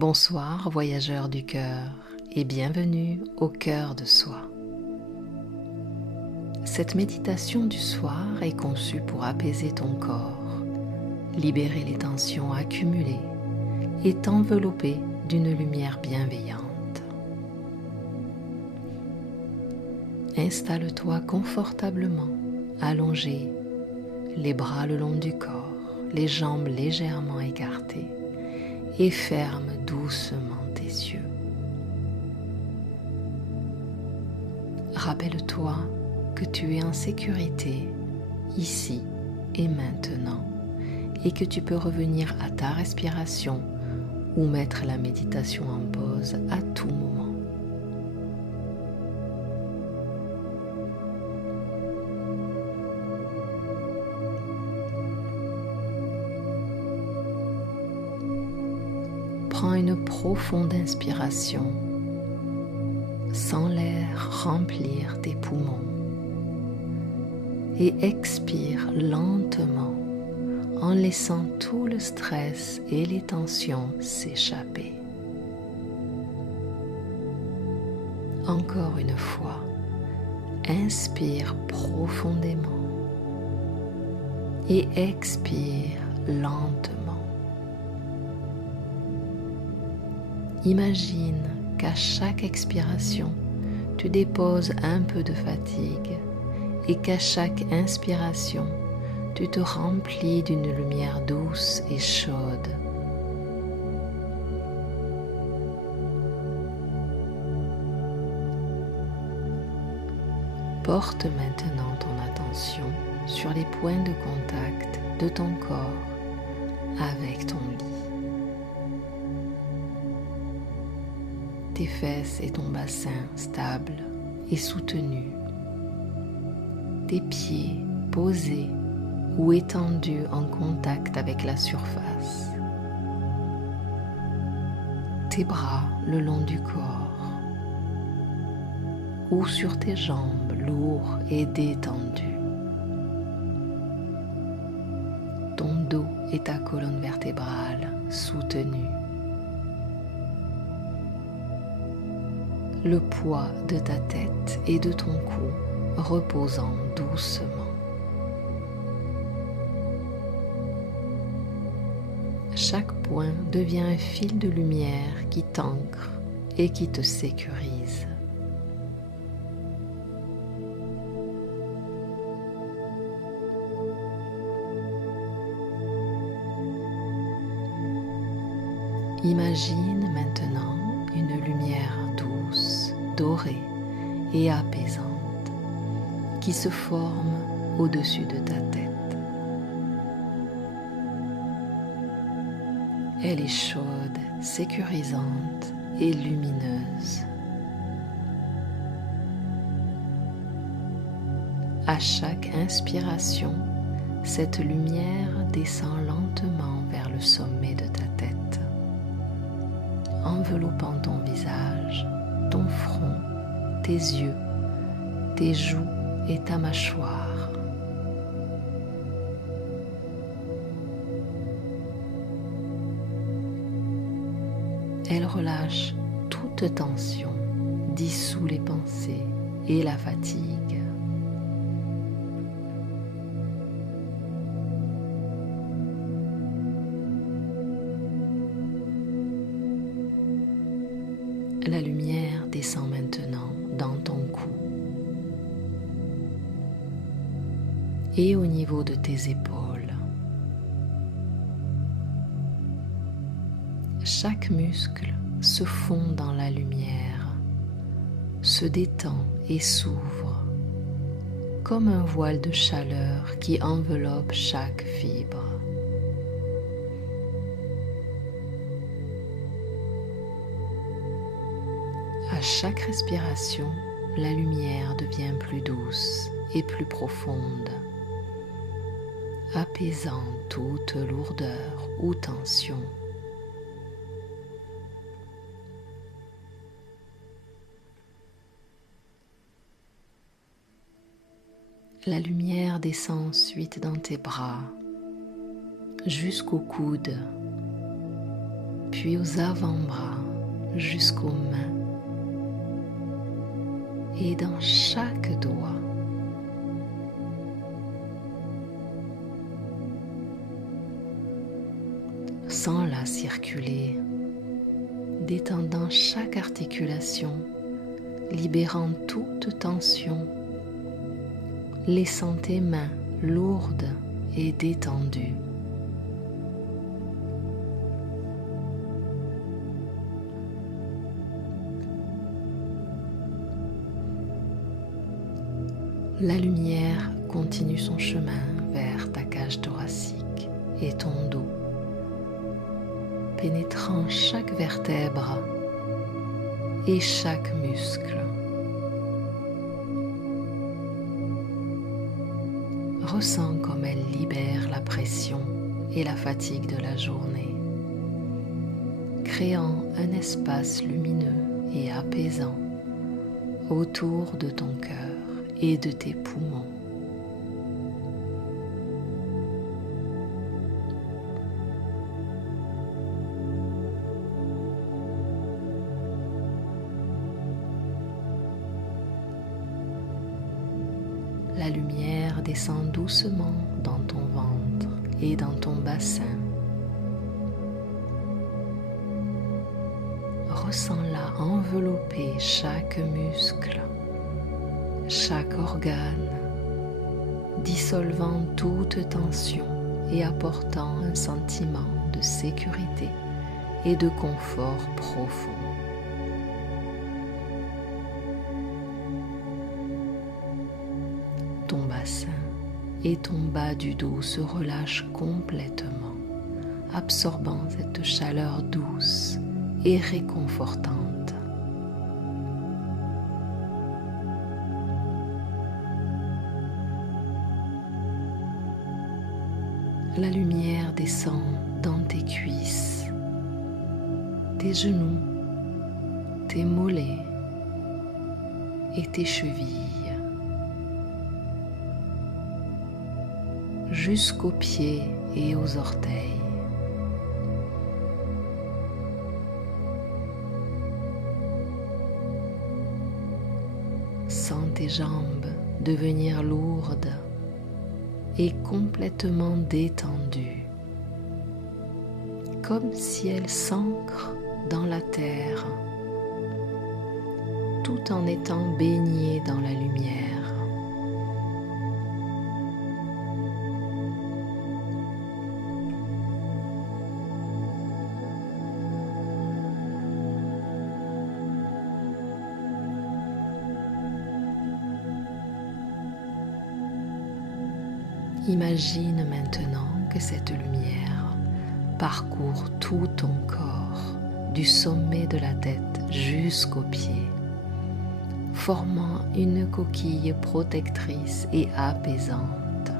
Bonsoir voyageurs du cœur et bienvenue au cœur de soi. Cette méditation du soir est conçue pour apaiser ton corps, libérer les tensions accumulées et t'envelopper d'une lumière bienveillante. Installe-toi confortablement, allongé, les bras le long du corps, les jambes légèrement écartées et ferme doucement tes yeux. Rappelle-toi que tu es en sécurité ici et maintenant et que tu peux revenir à ta respiration ou mettre la méditation en pause à tout moment. Prends une profonde inspiration. Sens l'air remplir tes poumons et expire lentement en laissant tout le stress et les tensions s'échapper. Encore une fois, inspire profondément et expire lentement. Imagine qu'à chaque expiration, tu déposes un peu de fatigue et qu'à chaque inspiration, tu te remplis d'une lumière douce et chaude. Porte maintenant ton attention sur les points de contact de ton corps avec ton lit. Tes fesses et ton bassin stables et soutenus, tes pieds posés ou étendus en contact avec la surface, tes bras le long du corps ou sur tes jambes lourds et détendus, ton dos et ta colonne vertébrale soutenus. Le poids de ta tête et de ton cou reposant doucement. Chaque point devient un fil de lumière qui t'ancre et qui te sécurise. Imagine maintenant une lumière douce, dorée et apaisante qui se forme au-dessus de ta tête. Elle est chaude, sécurisante et lumineuse. À chaque inspiration, cette lumière descend lentement vers le sommet de ta tête, enveloppant ton visage, ton front, tes yeux, tes joues et ta mâchoire. Elle relâche toute tension, dissout les pensées et la fatigue. La lumière descend maintenant dans ton cou et au niveau de tes épaules. Chaque muscle se fond dans la lumière, se détend et s'ouvre comme un voile de chaleur qui enveloppe chaque fibre. À chaque respiration, la lumière devient plus douce et plus profonde, apaisant toute lourdeur ou tension. La lumière descend ensuite dans tes bras, jusqu'au coude, puis aux avant-bras jusqu'aux mains et dans chaque doigt. Sens-la circuler, détendant chaque articulation, libérant toute tension, laissant tes mains lourdes et détendues. La lumière continue son chemin vers ta cage thoracique et ton dos, pénétrant chaque vertèbre et chaque muscle. Ressens comme elle libère la pression et la fatigue de la journée, créant un espace lumineux et apaisant autour de ton cœur et de tes poumons. La lumière descend doucement dans ton ventre et dans ton bassin. Ressens-la envelopper chaque muscle, chaque organe, dissolvant toute tension et apportant un sentiment de sécurité et de confort profond. Ton bassin et ton bas du dos se relâchent complètement, absorbant cette chaleur douce et réconfortante. La lumière descend dans tes cuisses, tes genoux, tes mollets et tes chevilles, jusqu'aux pieds et aux orteils. Sens tes jambes devenir lourdes et complètement détendues, comme si elles s'ancrent dans la terre, tout en étant baignées dans la lumière. Imagine maintenant que cette lumière parcourt tout ton corps, du sommet de la tête jusqu'aux pieds, formant une coquille protectrice et apaisante.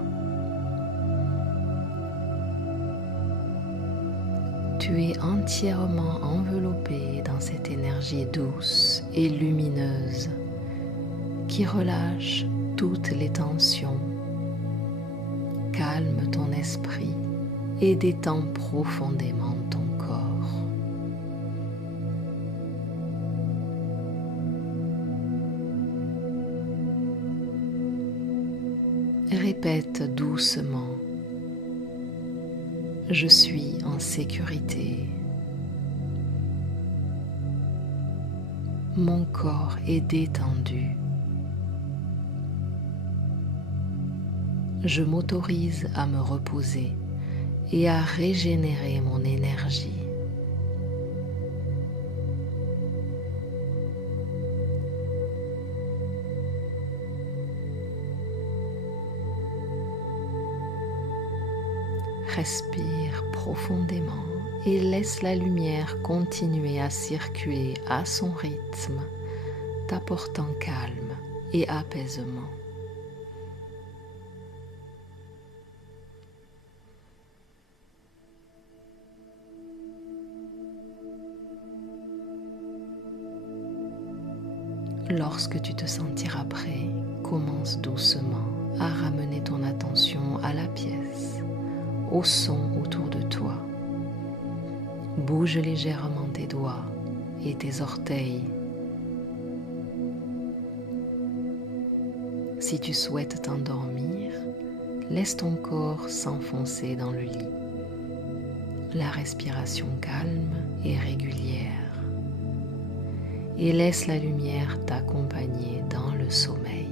Tu es entièrement enveloppé dans cette énergie douce et lumineuse qui relâche toutes les tensions, calme ton esprit et détend profondément ton corps. Répète doucement: je suis en sécurité. Mon corps est détendu. Je m'autorise à me reposer et à régénérer mon énergie. Respire profondément et laisse la lumière continuer à circuler à son rythme, t'apportant calme et apaisement. Lorsque tu te sentiras prêt, commence doucement à ramener ton attention à la pièce, au son autour de toi. Bouge légèrement tes doigts et tes orteils. Si tu souhaites t'endormir, laisse ton corps s'enfoncer dans le lit. La respiration calme et régulière. Et laisse la lumière t'accompagner dans le sommeil.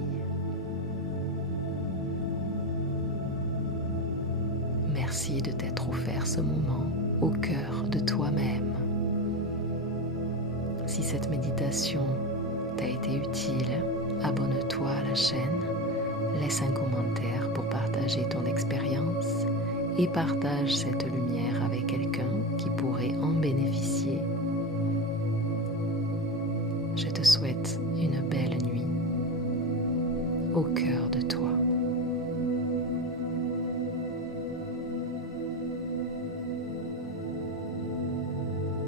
Merci de t'être offert ce moment au cœur de toi-même. Si cette méditation t'a été utile, abonne-toi à la chaîne, laisse un commentaire pour partager ton expérience et partage cette lumière avec quelqu'un qui pourrait en bénéficier.